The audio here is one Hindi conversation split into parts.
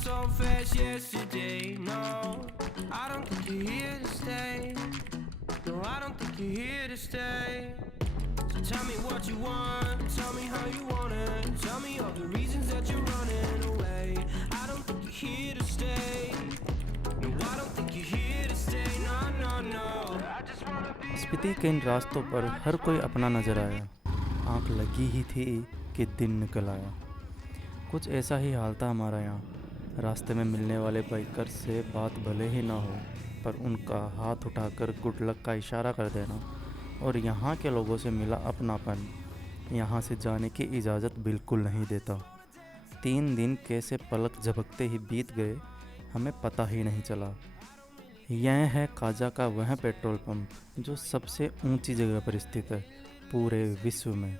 so fast yesterday. No, I don't think you're here to stay. No, I don't think you're here to stay. So tell me what you want, tell me how you want it. Tell me all the reasons that you're running away. I don't think you're here to stay. No, I don't think you're here to stay. No, no, no. I just wanna be Spiti के इन रास्तों पर हर कोई अपना नज़र आया। आंख लगी ही थी कि दिन निकल आया। कुछ ऐसा ही हाल था हमारा यहाँ। रास्ते में मिलने वाले बाइकर से बात भले ही ना हो, पर उनका हाथ उठाकर गुड लक का इशारा कर देना और यहाँ के लोगों से मिला अपनापन यहाँ से जाने की इजाज़त बिल्कुल नहीं देता। 3 दिन कैसे पलक झपकते ही बीत गए हमें पता ही नहीं चला। यह है काजा का वह पेट्रोल पंप जो सबसे ऊंची जगह पर स्थित है पूरे विश्व में।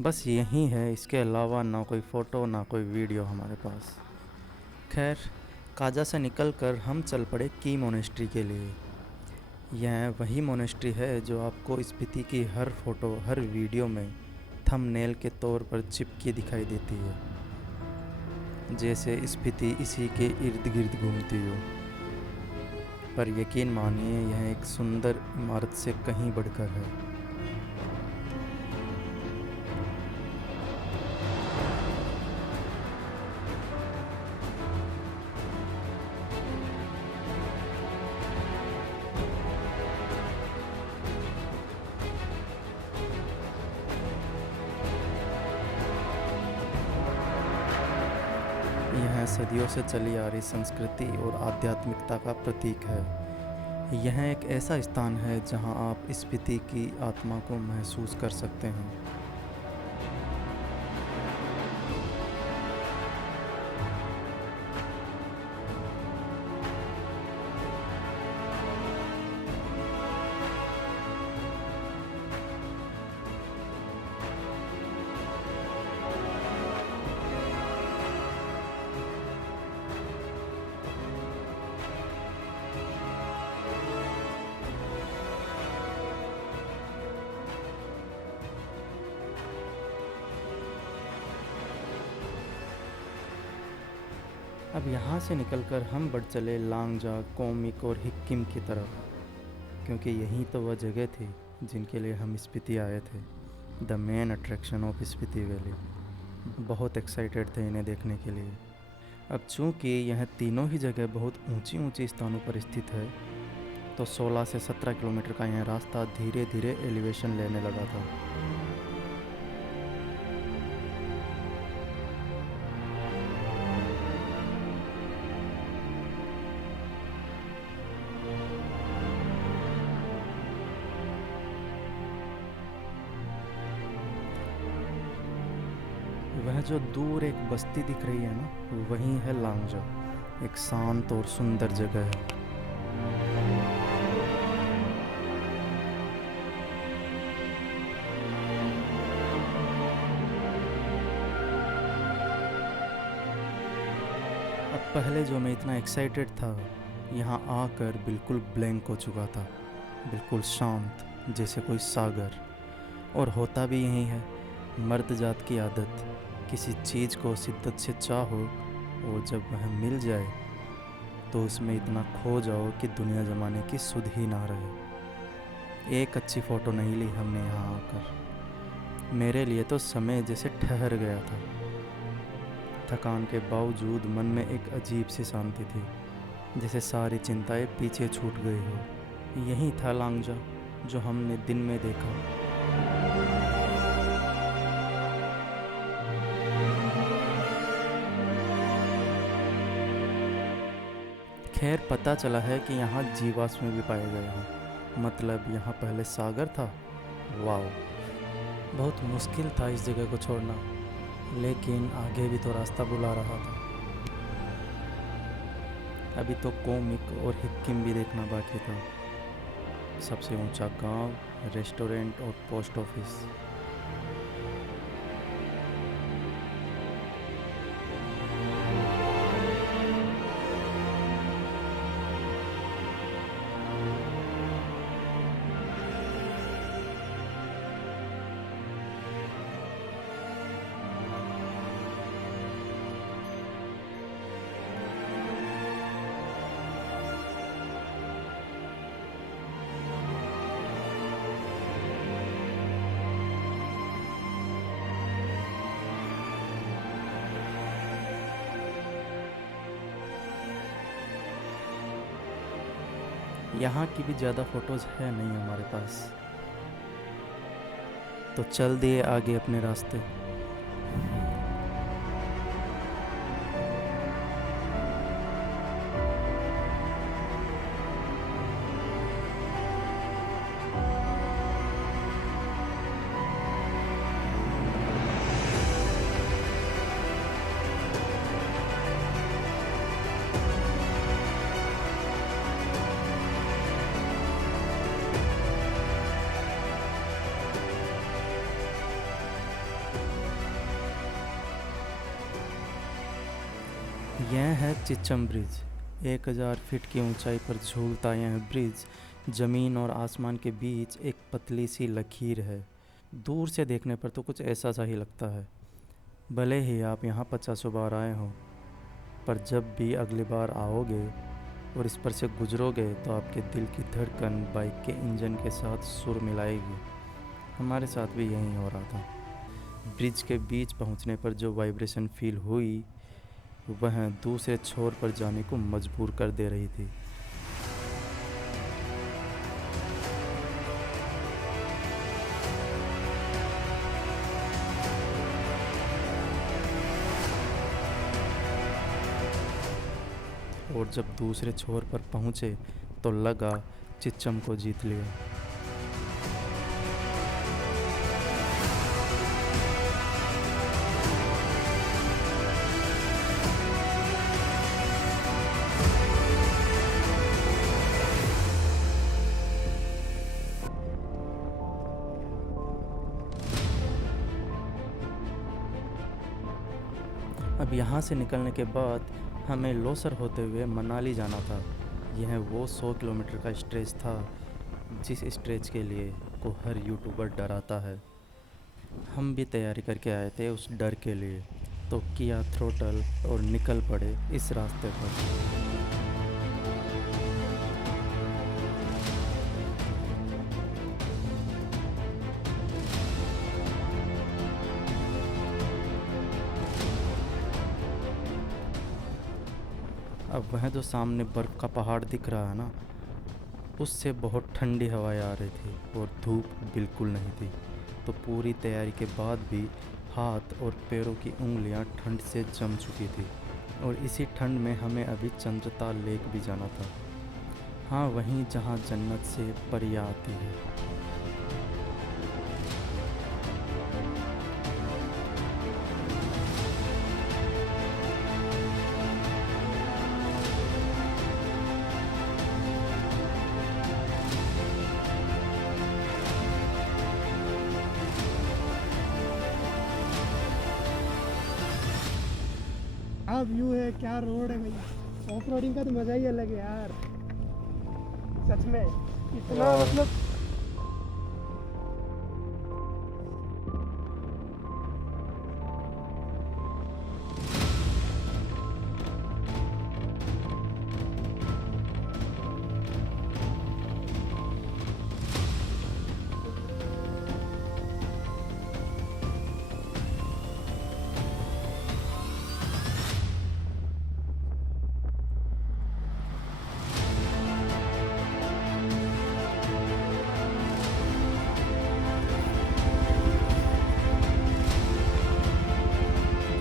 बस यही है, इसके अलावा ना कोई फ़ोटो ना कोई वीडियो हमारे पास। खैर, काजा से निकलकर हम चल पड़े की मोनेस्ट्री के लिए। यह वही मोनेस्ट्री है जो आपको स्पीति की हर फ़ोटो हर वीडियो में थंबनेल के तौर पर चिपकी दिखाई देती है, जैसे स्पीति इसी के इर्द गिर्द घूमती हो। पर यकीन मानिए यह एक सुंदर इमारत से कहीं बढ़कर है। यह सदियों से चली आ रही संस्कृति और आध्यात्मिकता का प्रतीक है। यह एक ऐसा स्थान है जहां आप स्पीति की आत्मा को महसूस कर सकते हैं। अब यहाँ से निकलकर हम बढ़ चले लांगजा, कोमिक और हिक्किम की तरफ, क्योंकि यही तो वह जगह थी जिनके लिए हम स्पीति आए थे। The main attraction of Spiti valley. बहुत एक्साइटेड थे इन्हें देखने के लिए। अब चूँकि यह तीनों ही जगह बहुत ऊंची ऊंची स्थानों पर स्थित है, तो 16 से 17 किलोमीटर का यह रास्ता धीरे धीरे एलिवेशन लेने लगा था। वह जो दूर एक बस्ती दिख रही है ना, वही है लांगजा। एक शांत और सुंदर जगह है। अब पहले जो मैं इतना एक्साइटेड था, यहाँ आकर बिल्कुल ब्लैंक हो चुका था। बिल्कुल शांत, जैसे कोई सागर। और होता भी यही है, मर्द जात की आदत। किसी चीज़ को शिद्दत से चाहो और जब वह मिल जाए तो उसमें इतना खो जाओ कि दुनिया जमाने की सुध ही ना रहे। एक अच्छी फ़ोटो नहीं ली हमने यहाँ आकर। मेरे लिए तो समय जैसे ठहर गया था। थकान के बावजूद मन में एक अजीब सी शांति थी, जैसे सारी चिंताएं पीछे छूट गई हो। यही था लांगजा जो हमने दिन में देखा। खैर, पता चला है कि यहाँ जीवाश्म भी पाए गए हैं। मतलब यहाँ पहले सागर था। वाओ, बहुत मुश्किल था इस जगह को छोड़ना, लेकिन आगे भी तो रास्ता बुला रहा था। अभी तो कोमिक और हिक्किम भी देखना बाकी था। सबसे ऊंचा गांव, रेस्टोरेंट और पोस्ट ऑफिस। यहाँ की भी ज़्यादा फ़ोटोज़ है नहीं हमारे पास, तो चल दिए आगे अपने रास्ते। यह है चिच्चम ब्रिज। 1000 फीट की ऊंचाई पर झूलता यह ब्रिज ज़मीन और आसमान के बीच एक पतली सी लकीर है। दूर से देखने पर तो कुछ ऐसा सा ही लगता है, भले ही आप यहाँ 50 बार आए हों, पर जब भी अगली बार आओगे और इस पर से गुजरोगे तो आपके दिल की धड़कन बाइक के इंजन के साथ सुर मिलाएगी। हमारे साथ भी यही हो रहा था। ब्रिज के बीच पहुँचने पर जो वाइब्रेशन फील हुई वह दूसरे छोर पर जाने को मजबूर कर दे रही थी। और जब दूसरे छोर पर पहुँचे तो लगा चिच्चम को जीत लिया। अब यहाँ से निकलने के बाद हमें लोसर होते हुए मनाली जाना था। यह वो 100 किलोमीटर का स्ट्रेच था जिस स्ट्रेच के लिए को हर यूट्यूबर डराता है। हम भी तैयारी करके आए थे उस डर के लिए, तो किया थ्रोटल और निकल पड़े इस रास्ते पर। अब वह जो सामने बर्फ़ का पहाड़ दिख रहा है ना, उससे बहुत ठंडी हवाएं आ रही थी और धूप बिल्कुल नहीं थी। तो पूरी तैयारी के बाद भी हाथ और पैरों की उंगलियां ठंड से जम चुकी थी। और इसी ठंड में हमें अभी चंद्रताल लेक भी जाना था। हाँ, वहीं जहाँ जन्नत से परियां आती है। क्या व्यू है, क्या रोड है भाई। ऑफ रोडिंग का तो मज़ा ही अलग है यार, सच में। इतना मतलब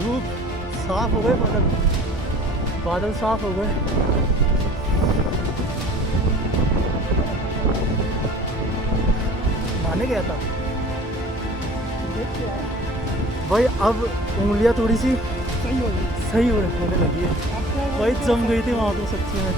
धूप साफ हो गए, बादल साफ हो गए। नहाने गया था भाई, अब उंगलियां थोड़ी सी सही होने लगी है भाई। जम गई थी वहाँ तो सच्ची में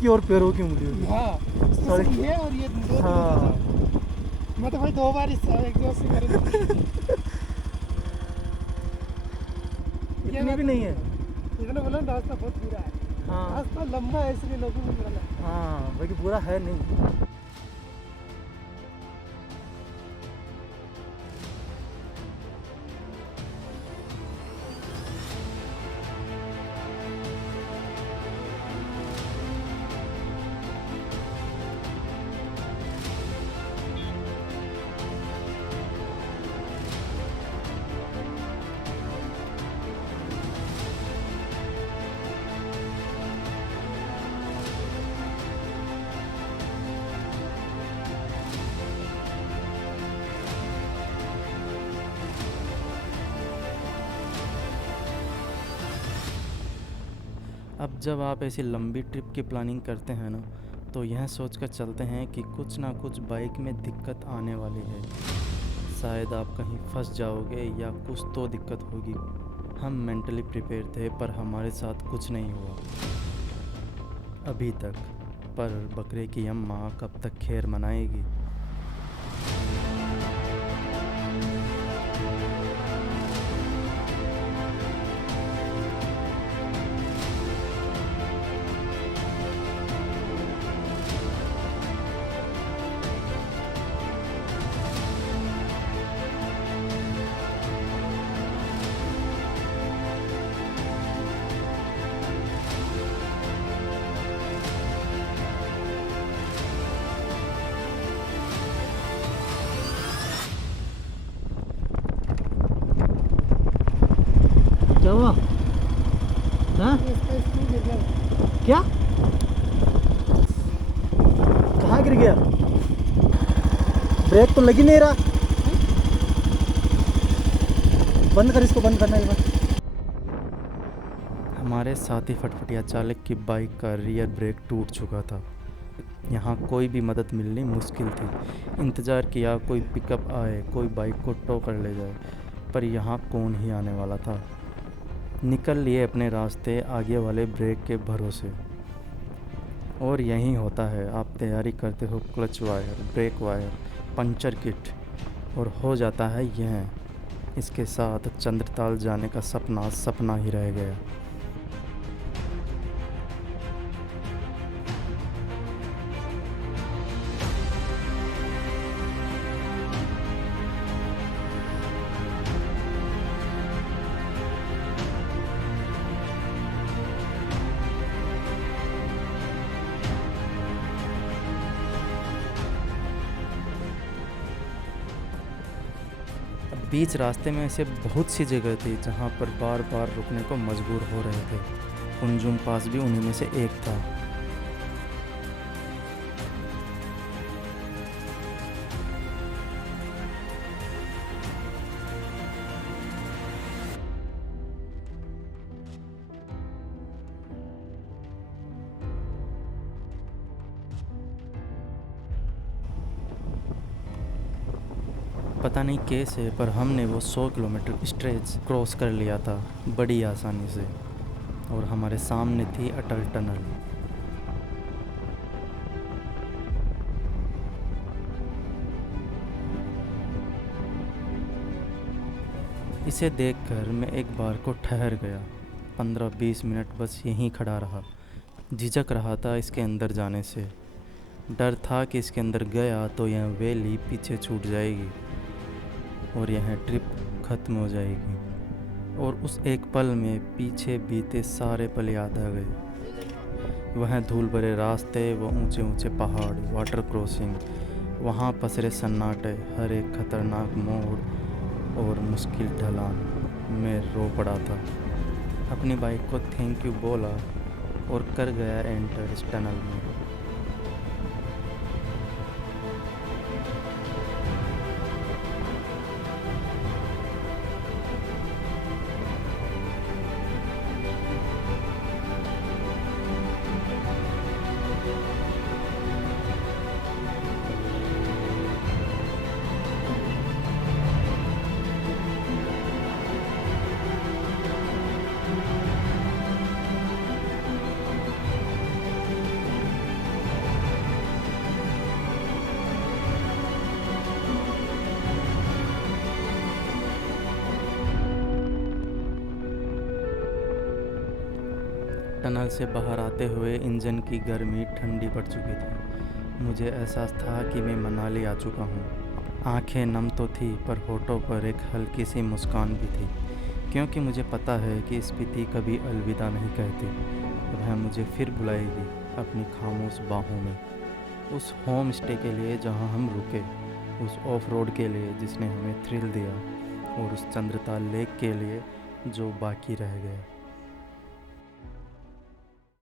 की, और पैरों की उंगली। हाँ, ये और ये दो। हाँ, मैं तो भाई 2 बार इस एक दोस्त से करे। इतनी भी नहीं है। इन्होंने बोला रास्ता बहुत बुरा है। हाँ रास्ता लंबा है इसलिए लोगों को बुरा लगता है। हाँ, बाकी पूरा है नहीं। जब आप ऐसी लंबी ट्रिप की प्लानिंग करते हैं ना, तो यह सोचकर चलते हैं कि कुछ ना कुछ बाइक में दिक्कत आने वाली है। शायद आप कहीं फंस जाओगे या कुछ तो दिक्कत होगी। हम मेंटली प्रिपेयर थे, पर हमारे साथ कुछ नहीं हुआ अभी तक। पर बकरे की अम्मा कब तक खैर मनाएगी? क्या हुआ? हाँ इसका स्क्रू गिर गया। क्या? कहाँ गिर गया? ब्रेक तो लग ही नहीं रहा। बंद कर, इसको बंद करना एक बार। हमारे साथी फटफटिया चालक की बाइक का रियर ब्रेक टूट चुका था। यहाँ कोई भी मदद मिलनी मुश्किल थी। इंतज़ार किया कोई पिकअप आए, कोई बाइक को टो कर ले जाए, पर यहाँ कौन ही आने वाला था। निकल लिए अपने रास्ते आगे वाले ब्रेक के भरोसे। और यही होता है, आप तैयारी करते हो clutch wire, brake wire, puncture kit, और हो जाता है यह। इसके साथ चंद्रताल जाने का सपना सपना ही रह गया। बीच रास्ते में ऐसे बहुत सी जगह थी जहाँ पर बार बार रुकने को मजबूर हो रहे थे। कुंजुम पास भी उन्हीं में से एक था। पता नहीं कैसे, पर हमने वो 100 किलोमीटर स्ट्रेच क्रॉस कर लिया था बड़ी आसानी से। और हमारे सामने थी अटल टनल। इसे देखकर मैं एक बार को ठहर गया। 15-20 मिनट बस यहीं खड़ा रहा। झिझक रहा था इसके अंदर जाने से। डर था कि इसके अंदर गया तो यह वैली पीछे छूट जाएगी और यह ट्रिप ख़त्म हो जाएगी। और उस एक पल में पीछे बीते सारे पल याद आ गए। वह धूल भरे रास्ते, वो ऊंचे ऊंचे पहाड़, वाटर क्रॉसिंग, वहाँ पसरे सन्नाटे, हर एक खतरनाक मोड़ और मुश्किल ढलान। मैं रो पड़ा था। अपनी बाइक को थैंक यू बोला और कर गया एंटर इस टनल में। टनल से बाहर आते हुए इंजन की गर्मी ठंडी पड़ चुकी थी। मुझे एहसास था कि मैं मनाली आ चुका हूँ। आंखें नम तो थी, पर होठों पर एक हल्की सी मुस्कान भी थी, क्योंकि मुझे पता है कि स्पीति कभी अलविदा नहीं कहती। वह मुझे फिर बुलाएगी अपनी खामोश बाहों में, उस होम स्टे के लिए जहाँ हम रुके, उस ऑफ रोड के लिए जिसने हमें थ्रिल दिया, और उस चंद्रताल लेक के लिए जो बाकी रह गया।